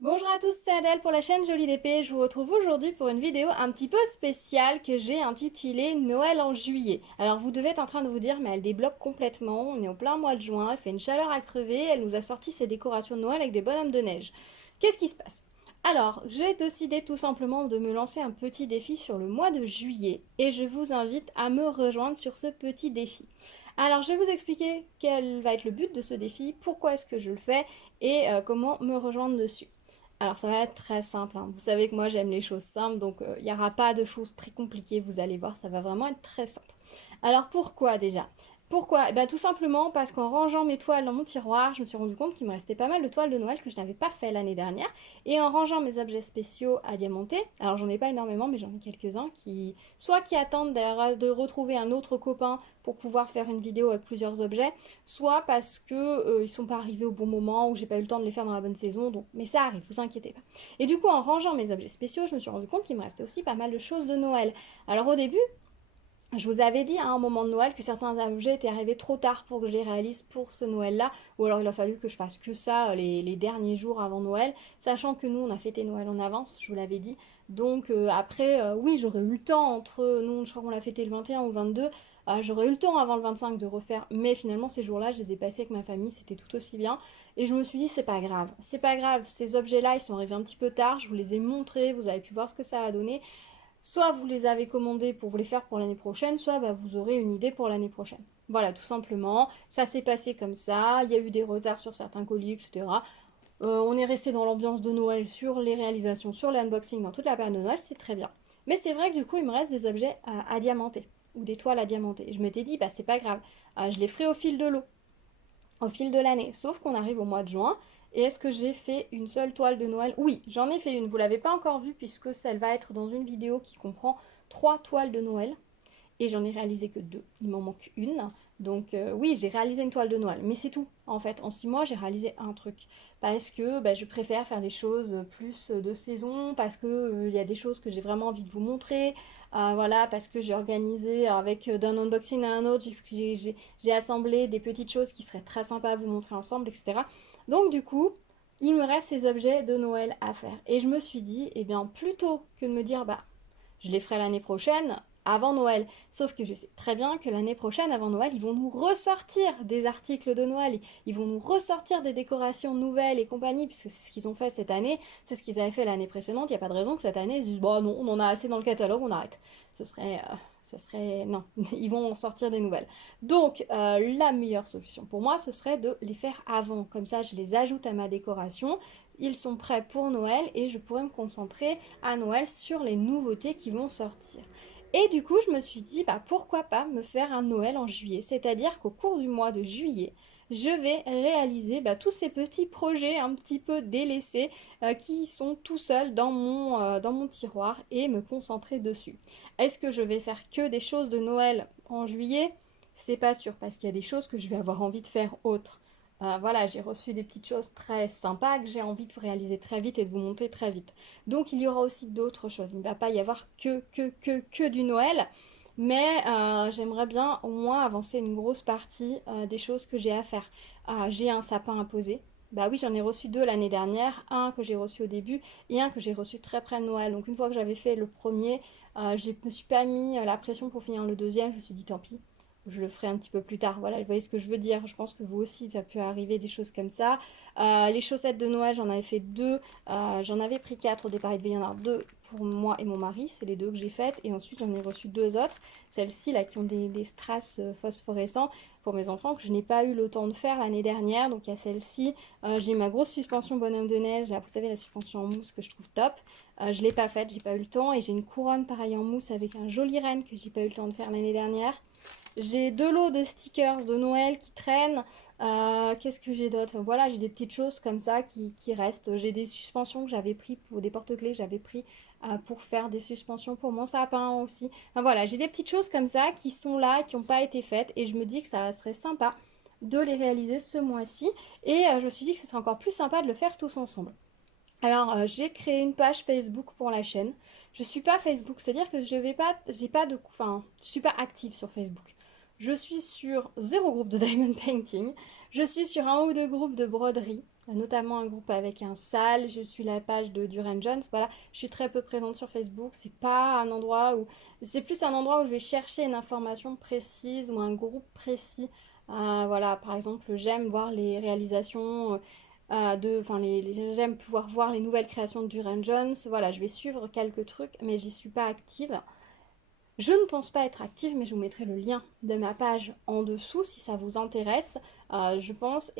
Bonjour à tous, c'est Adèle pour la chaîne Jolie d'épée. Je vous retrouve aujourd'hui pour une vidéo un petit peu spéciale que j'ai intitulée Noël en juillet. Alors vous devez être en train de vous dire, mais elle débloque complètement, on est au plein mois de juin, il fait une chaleur à crever, elle nous a sorti ses décorations de Noël avec des bonhommes de neige. Qu'est-ce qui se passe? Alors, j'ai décidé tout simplement de me lancer un petit défi sur le mois de juillet et je vous invite à me rejoindre sur ce petit défi. Alors, je vais vous expliquer quel va être le but de ce défi, pourquoi est-ce que je le fais et comment me rejoindre dessus. Alors ça va être très simple, hein. Vous savez que moi j'aime les choses simples, donc il n'y aura pas de choses très compliquées, vous allez voir, ça va vraiment être très simple. Alors pourquoi déjà? Pourquoi? Eh ben, tout simplement parce qu'en rangeant mes toiles dans mon tiroir, je me suis rendu compte qu'il me restait pas mal de toiles de Noël que je n'avais pas fait l'année dernière. Et en rangeant mes objets spéciaux à diamanter, alors j'en ai pas énormément, mais j'en ai quelques-uns qui, soit qui attendent de retrouver un autre copain pour pouvoir faire une vidéo avec plusieurs objets, soit parce que ils sont pas arrivés au bon moment ou j'ai pas eu le temps de les faire dans la bonne saison. Donc, mais ça arrive, vous inquiétez pas. Et du coup, en rangeant mes objets spéciaux, je me suis rendu compte qu'il me restait aussi pas mal de choses de Noël. Alors au début, je vous avais dit à un moment de Noël que certains objets étaient arrivés trop tard pour que je les réalise pour ce Noël-là, ou alors il a fallu que je fasse que ça les derniers jours avant Noël, sachant que nous on a fêté Noël en avance, je vous l'avais dit. Donc après, oui, j'aurais eu le temps entre nous, je crois qu'on l'a fêté le 21 ou le 22, j'aurais eu le temps avant le 25 de refaire, mais finalement ces jours-là, je les ai passés avec ma famille, c'était tout aussi bien. Et je me suis dit, c'est pas grave, ces objets-là, ils sont arrivés un petit peu tard, je vous les ai montrés, vous avez pu voir ce que ça a donné. Soit vous les avez commandés pour vous les faire pour l'année prochaine, soit bah, vous aurez une idée pour l'année prochaine. Voilà, tout simplement. Ça s'est passé comme ça. Il y a eu des retards sur certains colis, etc. On est resté dans l'ambiance de Noël sur les réalisations, sur les unboxings dans toute la période de Noël, c'est très bien. Mais c'est vrai que du coup, il me reste des objets à diamanter ou des toiles à diamanter. Et je m'étais dit, bah c'est pas grave, je les ferai au fil de l'eau, au fil de l'année. Sauf qu'on arrive au mois de juin. Et est-ce que j'ai fait une seule toile de Noël? Oui, j'en ai fait une. Vous l'avez pas encore vue puisque celle va être dans une vidéo qui comprend trois toiles de Noël. Et j'en ai réalisé que deux. Il m'en manque une. Donc oui, j'ai réalisé une toile de Noël. Mais c'est tout. En fait, en 6 mois, j'ai réalisé un truc. Parce que bah, je préfère faire des choses plus de saison. Parce que il y a des choses que j'ai vraiment envie de vous montrer. Voilà, parce que j'ai organisé avec d'un unboxing à un autre, j'ai assemblé des petites choses qui seraient très sympas à vous montrer ensemble, etc. Donc du coup, il me reste ces objets de Noël à faire. Et je me suis dit, eh bien, plutôt que de me dire, bah, je les ferai l'année prochaine, avant Noël. Sauf que je sais très bien que l'année prochaine, avant Noël, ils vont nous ressortir des articles de Noël. Ils vont nous ressortir des décorations nouvelles et compagnie, puisque c'est ce qu'ils ont fait cette année, c'est ce qu'ils avaient fait l'année précédente. Il n'y a pas de raison que cette année, ils se disent, bah non, on en a assez dans le catalogue, on arrête. Ce serait... ça serait... Non, ils vont en sortir des nouvelles. Donc, la meilleure solution pour moi, ce serait de les faire avant. Comme ça, je les ajoute à ma décoration. Ils sont prêts pour Noël et je pourrais me concentrer à Noël sur les nouveautés qui vont sortir. Et du coup, je me suis dit, bah, pourquoi pas me faire un Noël en juillet? C'est-à-dire qu'au cours du mois de juillet, je vais réaliser bah, tous ces petits projets un petit peu délaissés qui sont tout seuls dans mon tiroir et me concentrer dessus. Est-ce que je vais faire que des choses de Noël en juillet? C'est pas sûr parce qu'il y a des choses que je vais avoir envie de faire autres. Voilà, j'ai reçu des petites choses très sympas que j'ai envie de réaliser très vite et de vous montrer très vite. Donc il y aura aussi d'autres choses. Il ne va pas y avoir que du Noël. Mais j'aimerais bien au moins avancer une grosse partie des choses que j'ai à faire. J'ai un sapin à poser. Bah oui, j'en ai reçu deux l'année dernière. Un que j'ai reçu au début et un que j'ai reçu très près de Noël. Donc une fois que j'avais fait le premier, je me suis pas mis la pression pour finir le deuxième. Je me suis dit tant pis, je le ferai un petit peu plus tard. Voilà, vous voyez ce que je veux dire. Je pense que vous aussi, ça peut arriver des choses comme ça. Les chaussettes de Noël, j'en avais fait deux. J'en avais pris quatre au départ. Il devait y en avoir deux pour moi et mon mari. C'est les deux que j'ai faites. Et ensuite, j'en ai reçu deux autres. Celles-ci, là, qui ont des strass phosphorescents pour mes enfants que je n'ai pas eu le temps de faire l'année dernière. Donc, il y a celle-ci. J'ai ma grosse suspension bonhomme de neige. Là, vous savez, la suspension en mousse que je trouve top. Je ne l'ai pas faite, j'ai pas eu le temps. Et j'ai une couronne pareille en mousse avec un joli renne que j'ai pas eu le temps de faire l'année dernière. J'ai deux lots de stickers de Noël qui traînent. Qu'est-ce que j'ai d'autre? Voilà, j'ai des petites choses comme ça qui restent. J'ai des suspensions que j'avais pris pour des porte-clés que j'avais pris pour faire des suspensions pour mon sapin aussi. Enfin voilà, j'ai des petites choses comme ça qui sont là, qui n'ont pas été faites et je me dis que ça serait sympa de les réaliser ce mois-ci. Et je me suis dit que ce serait encore plus sympa de le faire tous ensemble. Alors, j'ai créé une page Facebook pour la chaîne. Je suis pas Facebook, c'est-à-dire que je vais pas, j'ai pas de, enfin, je suis pas active sur Facebook. Je suis sur zéro groupe de diamond painting. Je suis sur un ou deux groupes de broderie. notamment un groupe avec un sal, je suis la page de Duran Jones, voilà, je suis très peu présente sur Facebook, c'est pas un endroit où, c'est plus un endroit où je vais chercher une information précise ou un groupe précis. Voilà, par exemple, j'aime voir les réalisations enfin, j'aime pouvoir voir les nouvelles créations de Duran Jones, voilà, je vais suivre quelques trucs, mais j'y suis pas active. Je ne pense pas être active, mais je vous mettrai le lien de ma page en dessous si ça vous intéresse, je pense.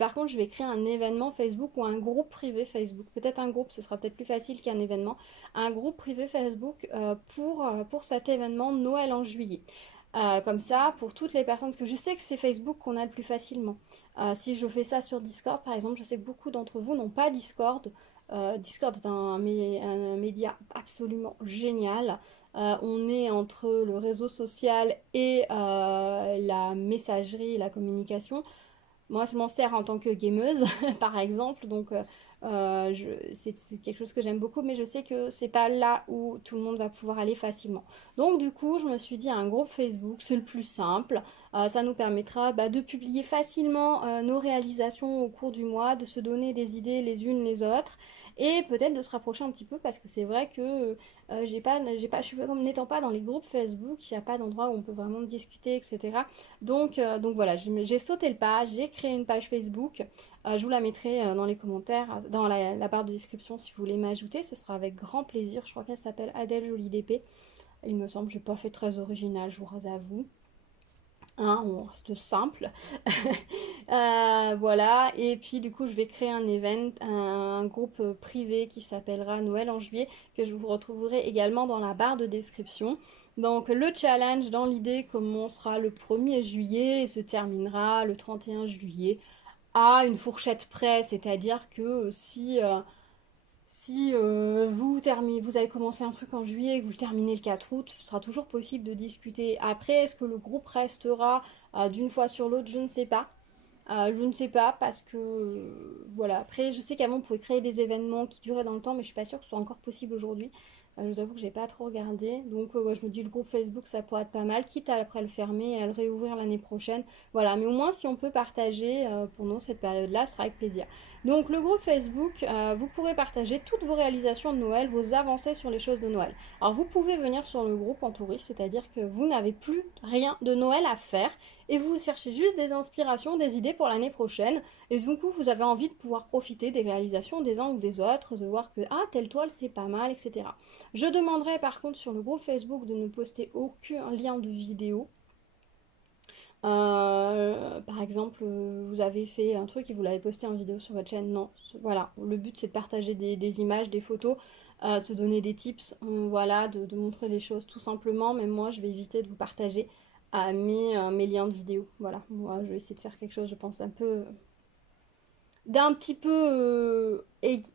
Par contre, je vais créer un événement Facebook ou un groupe privé Facebook. Peut-être un groupe, ce sera peut-être plus facile qu'un événement. Un groupe privé Facebook pour cet événement Noël en juillet. Comme ça, pour toutes les personnes, parce que je sais que c'est Facebook qu'on a le plus facilement. Si je fais ça sur Discord, par exemple, je sais que beaucoup d'entre vous n'ont pas Discord. Discord est un média absolument génial. On est entre le réseau social et la messagerie, la communication. Moi, je m'en sers en tant que gameuse, par exemple, donc c'est quelque chose que j'aime beaucoup, mais je sais que c'est pas là où tout le monde va pouvoir aller facilement. Donc, du coup, je me suis dit un groupe Facebook, c'est le plus simple. Ça nous permettra de publier facilement nos réalisations au cours du mois, de se donner des idées les unes les autres. Et peut-être de se rapprocher un petit peu parce que c'est vrai que je suis comme n'étant pas dans les groupes Facebook, il n'y a pas d'endroit où on peut vraiment discuter, etc. Donc voilà, j'ai sauté le pas, j'ai créé une page Facebook. Je vous la mettrai dans les commentaires, dans la barre de description si vous voulez m'ajouter. Ce sera avec grand plaisir. Je crois qu'elle s'appelle Adèle Jolie d'épée. Il me semble que je n'ai pas fait très original, je vous avoue. Hein, on reste simple. Voilà, et puis du coup je vais créer un event, un groupe privé qui s'appellera Noël en juillet, que je vous retrouverai également dans la barre de description. Donc le challenge dans l'idée commencera le 1er juillet et se terminera le 31 juillet à une fourchette près, c'est-à-dire que si vous avez commencé un truc en juillet et que vous le terminez le 4 août, ce sera toujours possible de discuter. Après, est-ce que le groupe restera d'une fois sur l'autre? Je ne sais pas. Je ne sais pas parce que voilà. Après, je sais qu'avant on pouvait créer des événements qui duraient dans le temps, mais je suis pas sûre que ce soit encore possible aujourd'hui. Je vous avoue que j'ai pas trop regardé. Donc ouais, je me dis le groupe Facebook ça pourrait être pas mal, quitte à après le fermer et à le réouvrir l'année prochaine. Voilà, mais au moins si on peut partager pendant cette période-là, ce sera avec plaisir. Donc le groupe Facebook, vous pourrez partager toutes vos réalisations de Noël, vos avancées sur les choses de Noël. Alors vous pouvez venir sur le groupe en touriste, c'est-à-dire que vous n'avez plus rien de Noël à faire et vous cherchez juste des inspirations, des idées pour l'année prochaine. Et du coup, vous avez envie de pouvoir profiter des réalisations des uns ou des autres, de voir que ah, telle toile c'est pas mal, etc. Je demanderai par contre sur le groupe Facebook de ne poster aucun lien de vidéo. Par exemple, vous avez fait un truc et vous l'avez posté en vidéo sur votre chaîne. Non, voilà. Le but c'est de partager des images, des photos, de se donner des tips, voilà, de montrer les choses tout simplement. Même moi, je vais éviter de vous partager mes liens de vidéo. Voilà, moi je vais essayer de faire quelque chose, je pense, d'un petit peu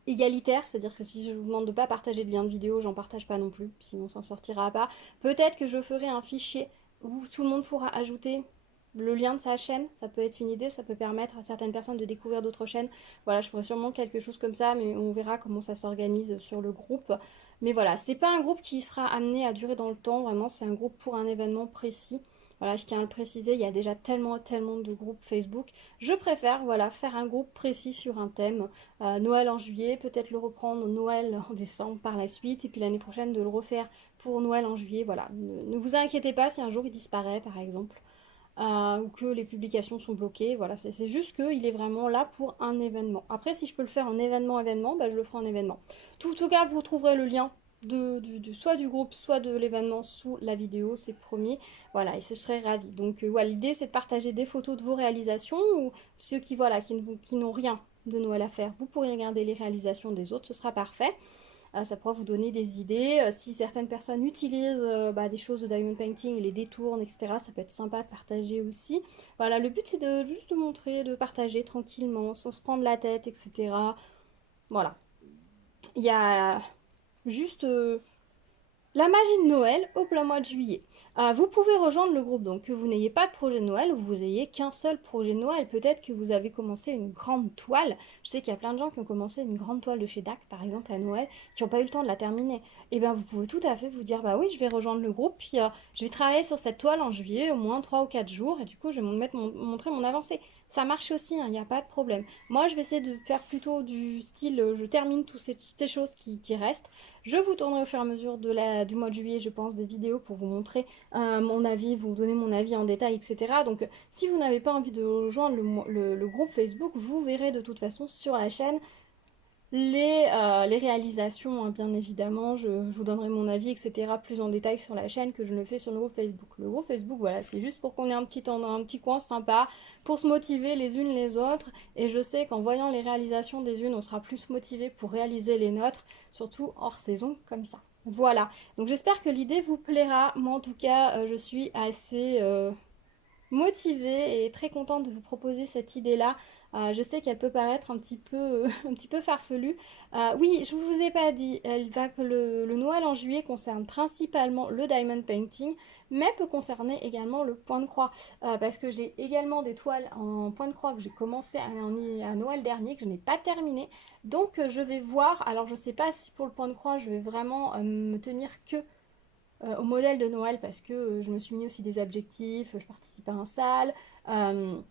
égalitaire, c'est-à-dire que si je vous demande de ne pas partager de liens de vidéo, j'en partage pas non plus, sinon on s'en sortira pas. Peut-être que je ferai un fichier où tout le monde pourra ajouter le lien de sa chaîne, ça peut être une idée, ça peut permettre à certaines personnes de découvrir d'autres chaînes. Voilà, je ferai sûrement quelque chose comme ça, mais on verra comment ça s'organise sur le groupe. Mais voilà, c'est pas un groupe qui sera amené à durer dans le temps, vraiment, c'est un groupe pour un événement précis. Voilà, je tiens à le préciser, il y a déjà tellement de groupes Facebook. Je préfère, voilà, faire un groupe précis sur un thème. Noël en juillet, peut-être le reprendre Noël en décembre par la suite, et puis l'année prochaine de le refaire pour Noël en juillet. Voilà, ne vous inquiétez pas si un jour il disparaît, par exemple, ou que les publications sont bloquées. Voilà, c'est juste qu'il est vraiment là pour un événement. Après, si je peux le faire en événement, je le ferai en événement. En tout cas, vous trouverez le lien soit du groupe, soit de l'événement sous la vidéo, c'est promis. Voilà, et ce serait ravi. Donc voilà, l'idée c'est de partager des photos de vos réalisations ou ceux qui voilà qui n'ont rien de Noël à faire. Vous pourrez regarder les réalisations des autres, ce sera parfait. Ça pourra vous donner des idées. Si certaines personnes utilisent des choses de diamond painting et les détournent, etc., ça peut être sympa de partager aussi. Voilà, le but c'est juste de montrer, de partager tranquillement, sans se prendre la tête, etc. Voilà. Il y a juste la magie de Noël au plein mois de juillet. Vous pouvez rejoindre le groupe, donc que vous n'ayez pas de projet de Noël ou vous ayez qu'un seul projet de Noël. Peut-être que vous avez commencé une grande toile. Je sais qu'il y a plein de gens qui ont commencé une grande toile de chez DAC, par exemple, à Noël, qui n'ont pas eu le temps de la terminer. Et bien, vous pouvez tout à fait vous dire, bah oui, je vais rejoindre le groupe, puis je vais travailler sur cette toile en juillet, au moins 3 ou 4 jours, et du coup, je vais montrer mon avancée. ça marche aussi, il n'y a pas de problème. Moi, je vais essayer de faire plutôt du style, je termine toutes ces choses qui restent. Je vous tournerai au fur et à mesure du mois de juillet, je pense, des vidéos pour vous montrer mon avis, vous donner mon avis en détail, etc. Donc, si vous n'avez pas envie de rejoindre le groupe Facebook, vous verrez de toute façon sur la chaîne les réalisations, hein, bien évidemment, je vous donnerai mon avis, etc. plus en détail sur la chaîne que je le fais sur le groupe Facebook. Le groupe Facebook, voilà, c'est juste pour qu'on ait un petit coin sympa, pour se motiver les unes les autres. Et je sais qu'en voyant les réalisations des unes, on sera plus motivé pour réaliser les nôtres, surtout hors saison comme ça. Voilà, donc j'espère que l'idée vous plaira. Moi en tout cas, je suis assez motivée et très contente de vous proposer cette idée-là. Je sais qu'elle peut paraître un petit peu farfelue. Oui, je ne vous ai pas dit, le Noël en juillet concerne principalement le diamond painting, mais peut concerner également le point de croix. Parce que j'ai également des toiles en point de croix que j'ai commencé à Noël dernier, que je n'ai pas terminé. Donc je vais voir, alors je ne sais pas si pour le point de croix, je vais vraiment me tenir que au modèle de Noël parce que je me suis mis aussi des objectifs, je participe à un sale, un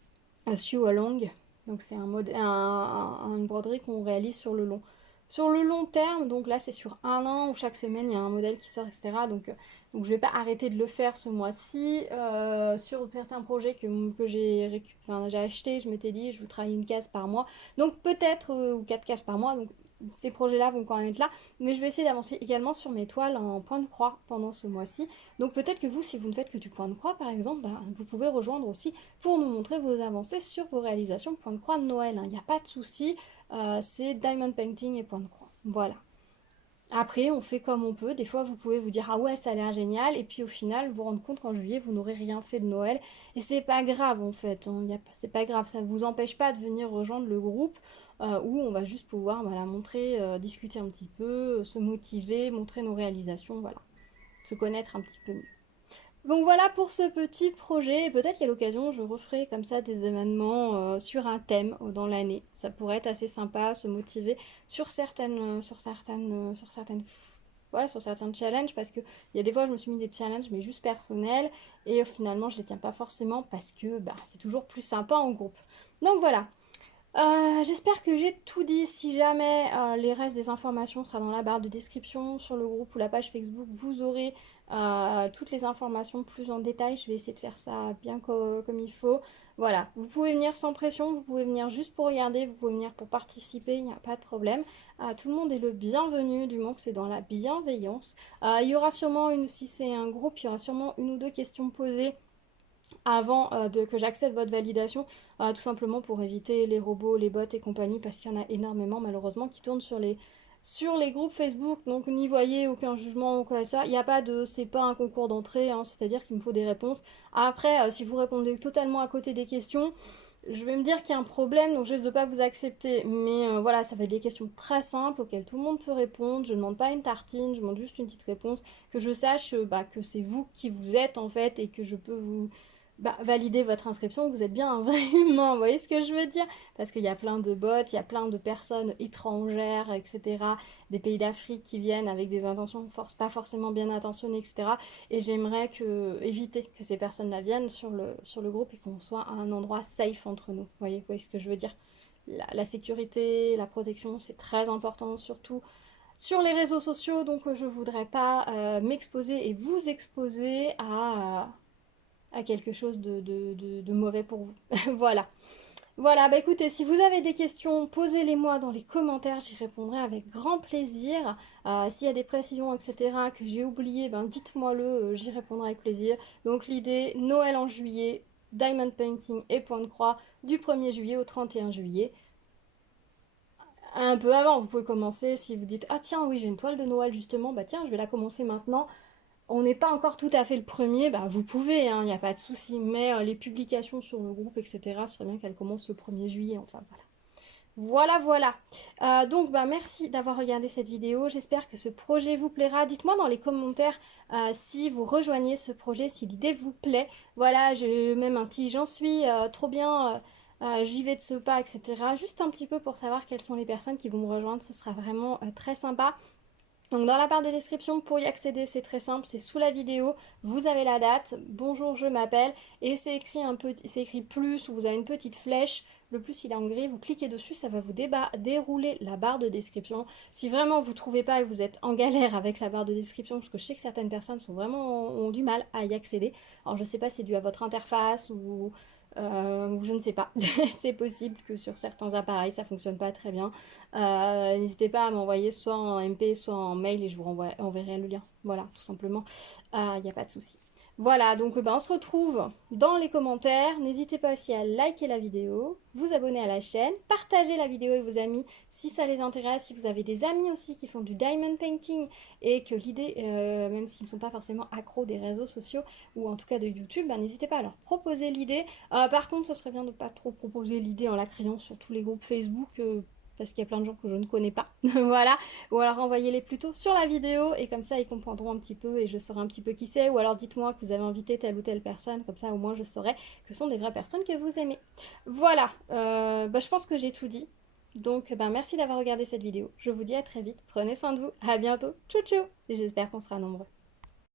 sew along, donc c'est une broderie qu'on réalise sur le long terme, donc là c'est sur un an où chaque semaine il y a un modèle qui sort, etc. Donc je vais pas arrêter de le faire ce mois-ci. Sur certains projets que j'ai acheté, je m'étais dit je vous travaille une case par mois, donc peut-être ou quatre cases par mois, donc ces projets-là vont quand même être là, mais je vais essayer d'avancer également sur mes toiles en point de croix pendant ce mois-ci. Donc peut-être que vous, si vous ne faites que du point de croix par exemple, bah, vous pouvez rejoindre aussi pour nous montrer vos avancées sur vos réalisations point de croix de Noël. Il n'y a pas de souci, c'est diamond painting et point de croix. Voilà. Après, on fait comme on peut. Des fois, vous pouvez vous dire ah ouais, ça a l'air génial, et puis au final, vous vous rendre compte qu'en juillet, vous n'aurez rien fait de Noël. Et c'est pas grave en fait. C'est pas grave, ça ne vous empêche pas de venir rejoindre le groupe où on va juste pouvoir voilà, montrer, discuter un petit peu, se motiver, montrer nos réalisations, voilà, se connaître un petit peu mieux. Donc voilà pour ce petit projet, et peut-être qu'à l'occasion je referai comme ça des événements sur un thème dans l'année. Ça pourrait être assez sympa, se motiver voilà, sur certains challenges, parce que il y a des fois je me suis mis des challenges mais juste personnels, et finalement je les tiens pas forcément parce que bah, c'est toujours plus sympa en groupe. Donc voilà, j'espère que j'ai tout dit. Si jamais les restes des informations sera dans la barre de description sur le groupe ou la page Facebook, vous aurez toutes les informations plus en détail. Je vais essayer de faire ça bien comme il faut. Voilà, vous pouvez venir sans pression, vous pouvez venir juste pour regarder, vous pouvez venir pour participer, il n'y a pas de problème. Tout le monde est le bienvenu, du moment que c'est dans la bienveillance. Il y aura sûrement, si c'est un groupe, il y aura sûrement une ou deux questions posées avant que j'accepte votre validation, tout simplement pour éviter les robots, les bots et compagnie, parce qu'il y en a énormément malheureusement qui tournent sur les groupes Facebook, donc n'y voyez aucun jugement ou quoi que ça. Il n'y a pas de, c'est pas un concours d'entrée, hein, c'est-à-dire qu'il me faut des réponses. Après, si vous répondez totalement à côté des questions, je vais me dire qu'il y a un problème, donc je risque de pas vous accepter. Mais voilà, ça va être des questions très simples auxquelles tout le monde peut répondre. Je ne demande pas une tartine, je demande juste une petite réponse, que je sache bah, que c'est vous qui vous êtes en fait, et que je peux vous valider votre inscription, vous êtes bien un vrai humain, vous voyez ce que je veux dire? Parce qu'il y a plein de bots, il y a plein de personnes étrangères, etc., des pays d'Afrique qui viennent avec des intentions pas forcément bien intentionnées, etc. Et j'aimerais éviter que ces personnes-là viennent sur le groupe et qu'on soit à un endroit safe entre nous. Vous voyez ce que je veux dire? La sécurité, la protection, c'est très important, surtout sur les réseaux sociaux, donc je voudrais pas m'exposer et vous exposer à quelque chose de mauvais pour vous. Voilà. Voilà, bah écoutez, si vous avez des questions, posez-les-moi dans les commentaires, j'y répondrai avec grand plaisir. S'il y a des précisions, etc., que j'ai oublié, ben dites-moi-le, j'y répondrai avec plaisir. Donc l'idée, Noël en juillet, diamond painting et point de croix du 1er juillet au 31 juillet. Un peu avant, vous pouvez commencer si vous dites ah tiens oui j'ai une toile de Noël justement, bah tiens je vais la commencer maintenant. On n'est pas encore tout à fait le premier, bah vous pouvez, il n'y a pas de souci, mais les publications sur le groupe, etc., ce serait bien qu'elles commencent le 1er juillet, enfin voilà. Voilà, voilà. Donc, bah, merci d'avoir regardé cette vidéo. J'espère que ce projet vous plaira. Dites-moi dans les commentaires si vous rejoignez ce projet, si l'idée vous plaît. Voilà, j'ai même un petit j'en suis, trop bien, j'y vais de ce pas, etc. Juste un petit peu pour savoir quelles sont les personnes qui vont me rejoindre. Ce sera vraiment très sympa. Donc dans la barre de description, pour y accéder, c'est très simple, c'est sous la vidéo, vous avez la date, bonjour je m'appelle, et c'est écrit c'est écrit plus, ou vous avez une petite flèche, le plus il est en gris, vous cliquez dessus, ça va vous dérouler la barre de description. Si vraiment vous ne trouvez pas et vous êtes en galère avec la barre de description, parce que je sais que certaines personnes ont du mal à y accéder, alors je sais pas si c'est dû à votre interface ou je ne sais pas, c'est possible que sur certains appareils ça fonctionne pas très bien. N'hésitez pas à m'envoyer soit en MP, soit en mail et je vous enverrai le lien. Voilà, tout simplement. Il n'y a pas de souci. Voilà, donc ben, on se retrouve dans les commentaires. N'hésitez pas aussi à liker la vidéo, vous abonner à la chaîne, partager la vidéo avec vos amis si ça les intéresse. Si vous avez des amis aussi qui font du diamond painting et que l'idée, même s'ils ne sont pas forcément accros des réseaux sociaux ou en tout cas de YouTube, ben, n'hésitez pas à leur proposer l'idée. Par contre, ce serait bien de ne pas trop proposer l'idée en la criant sur tous les groupes Facebook. Parce qu'il y a plein de gens que je ne connais pas, voilà, ou alors envoyez-les plutôt sur la vidéo et comme ça ils comprendront un petit peu et je saurai un petit peu qui c'est, ou alors dites-moi que vous avez invité telle ou telle personne, comme ça au moins je saurai que ce sont des vraies personnes que vous aimez. Voilà, bah, je pense que j'ai tout dit, donc bah, merci d'avoir regardé cette vidéo, je vous dis à très vite, prenez soin de vous, à bientôt, tchou tchou, et j'espère qu'on sera nombreux.